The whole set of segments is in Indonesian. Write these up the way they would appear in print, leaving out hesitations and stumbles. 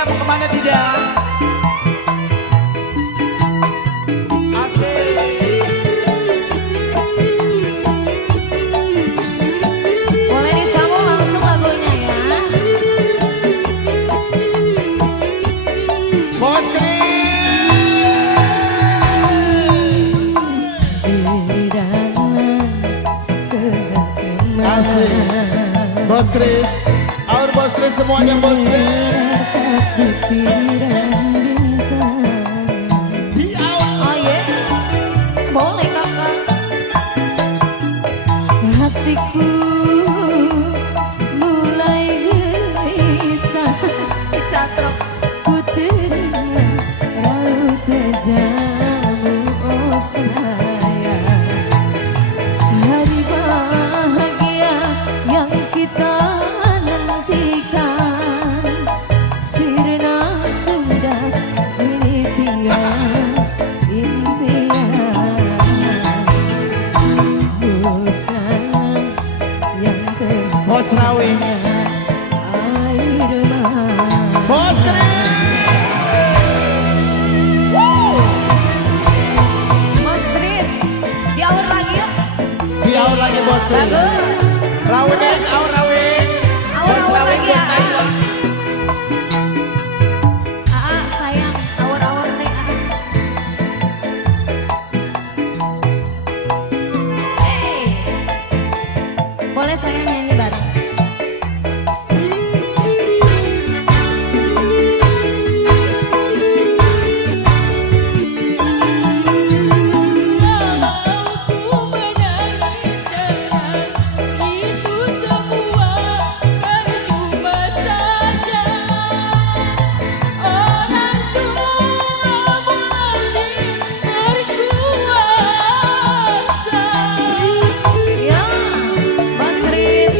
Dida mau kemana Dida? Asik. Boleh disambung langsung lagunya ya. Bos Asik. Bos Kris, our Bos Kris semuanya Bos Kris. Oh iya, boleh kakak. Hatiku mulai gelisah, catrok putih raut jamu oh sayang. Hari bahagia yang kita nantikan sirna sudah ini tinggal impian. Busana yang Bos Rawi. tersayang air mata. Bos Kris. Mas Kris, diaur lagi yuk. Diaur lagi Bos Kris. Bagus. Rawin, aur Rawin. Aur Bos Rawin lagi ya. Bos Naiwa. Sayang, aur teh. Hey. Boleh sayang nyanyi bareng. Ya, Mas Kris,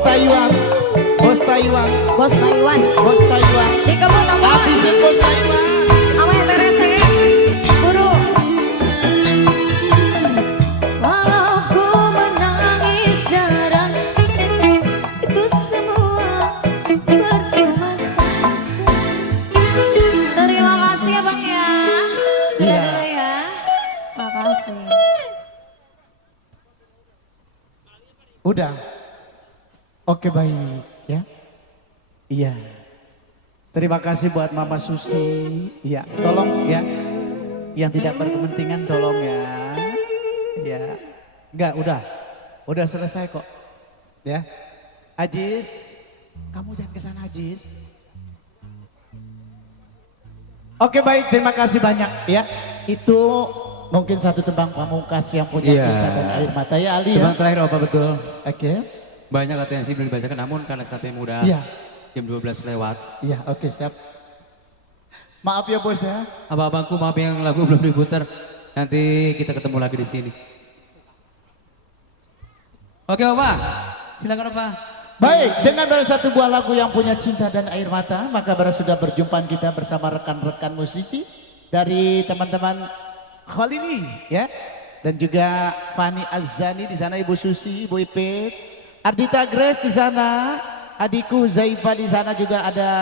Bos Taiwan, Bos Taiwan, Bos Taiwan. Bos Taiwan. Dikebut om bos. Habisin Bos Taiwan. Ama yang terese. Buru. Walau ku menangis darah, itu semua percuma saja. Terima kasih ya bang ya. Sudah Iya. dulu ya. Makasih. Udah. Oke baik ya. Iya. Terima kasih buat Mama Susi. Iya, tolong ya. Yang tidak berkepentingan tolong ya. Ya. Enggak, udah. Udah selesai kok. Ya. Ajis, kamu jangan ke sana Ajis. Oke baik, terima kasih banyak ya. Itu mungkin satu tembang pamungkas yang punya Iya. cinta dan air mata ya Ali ya. Teman terakhir apa betul? Oke. Banyak kata yang sih belum dibacakan, namun karena saatnya muda, Iya. jam 12 lewat. Iya, oke siap. Maaf ya bos ya. Abang-abangku maaf yang lagu belum diputar. Nanti kita ketemu lagi di sini. Oke Bapak, silakan Bapak. Baik, dengan baru satu buah lagu yang punya cinta dan air mata, maka baru sudah berjumpa kita bersama rekan-rekan musisi dari teman-teman Khalili ya. Dan juga Fani Azani di sana, Ibu Susi, Ibu Ipit, Ardita Grace di sana, adikku Zaifa di sana juga ada.